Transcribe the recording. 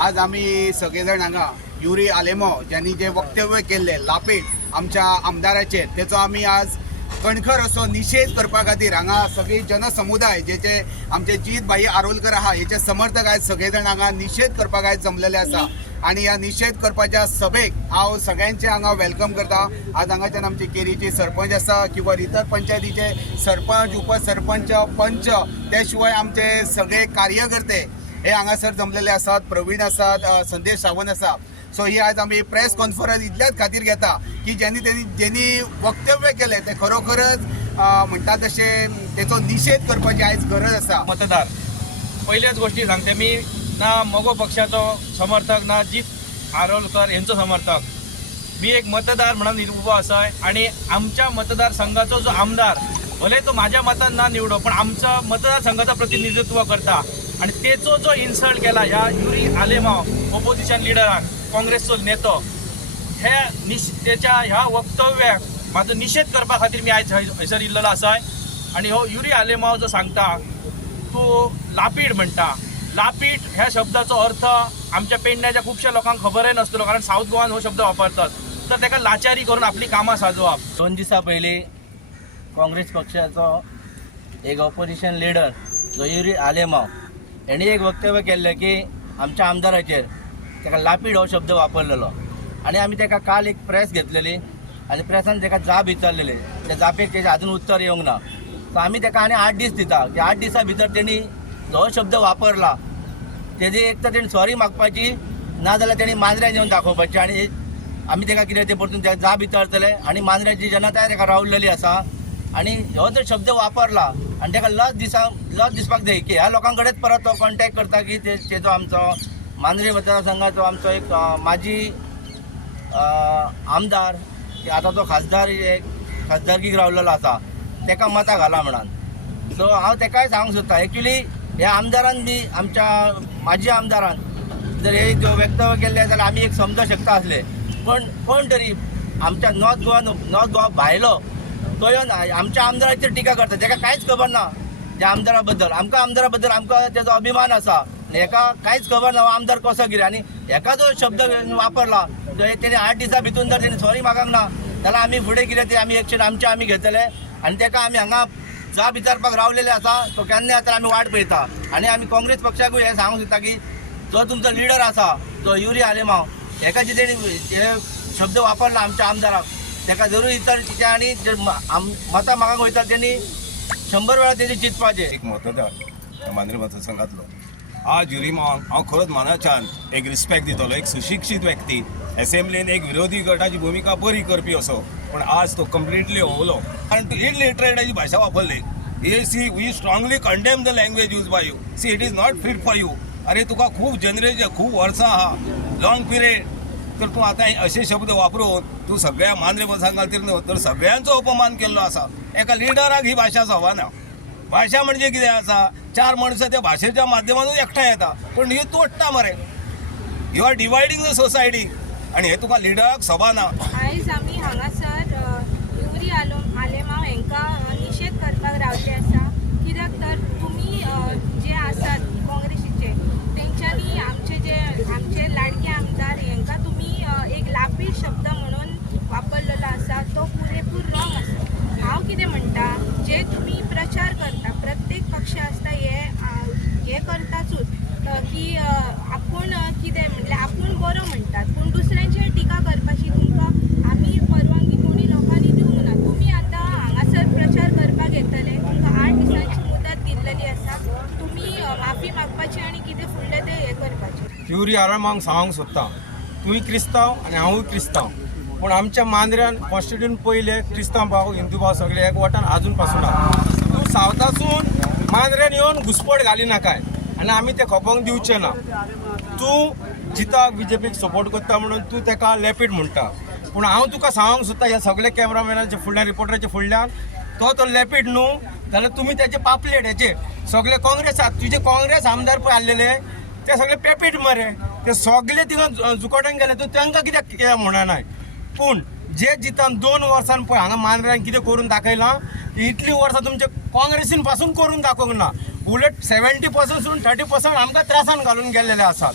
आज आम्ही सगळेजण हांगा युरी आलेमो ज्यांनी जे वक्तव्य केले लापेट आमच्या आमदाराचेर तेचो आम्ही आज कणखर असो निषेध करपा खातीर हांगा सगळी जनसमुदाय जेचे आमचे जीत भाई आरोलकर आहा हेचे समर्थक आयज सगळेजण हांगा निषेध करपाक आयज जमलेले आसा आणि ह्या निषेध करपाच्या सभेक हांव सगळ्यांचे हांगा वेलकम करता। आज हांगाच्यान आमचे केरीचे सरपंच आसा किंवा इतर पंचायतीचे सरपंच उपसरपंच पंच त्या शिवाय आमचे सगळे कार्यकर्ते हे हांगासर जमलेले आसात। प्रवीण आसात, संदेश सावंत आसा। सो ही आज आम्ही प्रेस कॉन्फरन्स इतल्याच खातीर घेता की ज्यांनी वक्तव्य केले ते खरोखरच म्हणटा तशे तेचो निषेध करपाची आयज गरज आसा। मतदार पहिल्याच गोष्टी सांगते मी ना मगो पक्षाचो समर्थक ना जीत आरोलकर यांचो समर्थक। मी एक मतदार म्हणून उभो आसा आणि आमच्या मतदारसंघाचो जो आमदार भले तो माझ्या मतान ना निवडो पण आमच्या मतदारसंघाचं प्रतिनिधित्व करता आणि तेचो जो इन्सल्ट केला ह्या युरी आलेमाव ऑपोजिशन लिडराक काँग्रेसचो नेतो त्याच्या ह्या वक्तव्याक माझो निषेध करपा खातीर मी आयज हयसर इल्लो आसा। आणि हो युरी आलेमाव जो सांगता तूं लापीड म्हणटा लापीट ह्या शब्दाचो अर्थ आमच्या पेडण्याच्या खुबशा लोकांक खबरय नासतलो कारण साऊथ गोवान हो शब्द वापरतात तर ताका लाचारी करून आपली कामां साजोवप। 2 दिसां पयलीं काँग्रेस पक्षाचो एक ऑपोजिशन लिडर जो युरी आलेमाव हेणी एक वक्तव्य केल्लें की आमच्या आमदाराचेर ताका लापीड हो शब्द वापरलेलो आणि आमी ताका काल एक प्रेस घेतलेली आणि प्रेसान ताका जाप विचारलेले त्या जापेक तेजें आजून उत्तर येवंक ना। सो आमी ताका आनी 8 दीस दिता की 8 दिसां भितर तेणी जो शब्द वापरला तेजी एक तर तेणी सॉरी मागपाची नाजाल्यार तेणी मांद्र्यान येवन दाखोवपाची आणि आमी ताका कितें तें परतून ताका जाप विचारतले आणि मांद्र्याची जनताय ताका रावलेली आसा आणि हो जर शब्द वापरला आणि ताका लज दिसपाक जाय की ह्या लोकां कडेन परत तो कॉन्टॅक्ट करता की तेजो आमचो मांद्रे मतदारसंघाचो आमचो एक माजी आमदार आता तो खासदारकीक रावलेलो आसा ताका मतां घाला म्हणून। सो हांव ताकाय सांगूंक सोदता एक्चुली ह्या आमदारान बी आमच्या माजी आमदारान जर हे वक्तव्य केल्लें जाल्यार आमी एक समजूंक शकता आसले पण कोण तरी आमच्या नॉर्थ गोवा भायलो तो येवन आमच्या आमदाराचेर टिका करता ताका कांयच खबर ना त्या आमदारा बद्दल आमकां तेजो अभिमान आसा हेका कांयच खबर ना आमदार कसो कितें आणि हेका जो शब्द वापरला तेणी 8 दिसां भितर जर तेणी सॉरी मागूंक ना जाल्यार आमी फुडें कितें तें आमी एक्शन आमी घेतले आणि ताका आमी हांगा जाप विचारपाक रावलेले आसा तो केन्ना येता आमी वाट पळयता आणि आमी काँग्रेस पक्षाकूय हें सांगूंक सोदता की जो तुमचो लिडर आसा तो युरी आलेमाव हेका जे तेणी हे शब्द वापरला आमच्या आमदाराक ताका जरूर इतर आणि मतां मागूंक वयता तेणी 100 वेळा तेणी चिंतपाचें। एक मतदार मांद्रे मतदारसंघातलो आज युरी हांव खरोच मनाच्यान एक रिस्पेक्ट दितलो एक सुशिक्षीत व्यक्ती असेंब्लीन एक विरोधी गटाची भूमिका बरी करपी असो पण आज तो कंप्लिटली होवलो कारण तू इलिटरेटाची भाषा वापरली we strongly condemn the language use by you see it is not fit for you. अरे तुका खूप जनरेशन खूप वर्सां आहा लॉंग पिरियड तर तूं आतां असे शब्द वापरून तूं सगळ्या मांद्रे मतदारसंघातील न्हू तर सगळ्यांचो अपमान केल्लो आसा। एका लिडराक ही भाषा सवाना भाषा म्हणजे कितें आसा 4 मनशां त्या भाशेच्या माध्यमातून एकठांय येता पण ही तोडटा मरे you R dividing the society आणि हे तुका लिडराक सवाना। आयज आमी हांगासर युरी आलेमाव हेंकां निषेध करपाक रावले आसा कित्याक तर तुमी जे आसात काँग्रेसीचे तेंच्यांनी आमचे लाडके आमदार हेंकां तुमी एक लापीड शब्द म्हणून वापरलेलो आसा तो पुरेपूर रॉंग आसा। हांव कितें म्हणटा जे तुमी प्रचार करता प्रत्येक पक्ष आसता हे करताचूच की आपूण कितें म्हणल्यार आपूण बरो म्हणटात पूण दुसऱ्यांचेर टिका करपाची तुमकां आमी परवानगी कोणी लोकांनी दिवंक ना। तुमी आतां हांगासर प्रचार करपाक येतले तुमकां 8 दिसांची मुदत दिल्लेली आसा तुमी माफी मागपाची आनी कितें फुडलें तें हें करपाचें। युरी आलेमावक सांगूंक सोदता तूंय क्रिस्तांव आनी हांवूय क्रिस्तांव पण आमच्या मांद्र्यान कॉन्स्टिट्यूशन पयले क्रिस्तांव भाव हिंदू भाव सगळे एकवटान आजून पासून आहा। तूं सावथासून मांद्र्यान येवन घुसपट घाली नाकाय आणि आमी ते खपोवंक दिवचे ना। तूं जिताक बीजेपीक सपोर्ट करता म्हणून तूं ताका लेपीड म्हणटा पूण हांव तुका सांगूंक सोदता ह्या सगळे कॅमेरामॅनाच्या फुडल्यान रिपोर्टराच्या फुडल्यान तो लेपीड न्हू जाल्यार तुमी त्याचे पापलेट हेचे सगळे काँग्रेस तुजे काँग्रेस आमदार पळय आसलेले ते सगळे पेपीट मरे ते सगळे थिंगा जुकोटान गेले तूं तांकां कित्याक म्हणना पूण जे जितान 2 वर्सां पळय हांगा मांद्र्यान कितें करून दाखयलां इतली वर्सां तुमचे काँग्रेसीन पासून करून दाखोवंक ना उलट 70% 30% आमकां त्रासान घालून गेल्लेले आसात।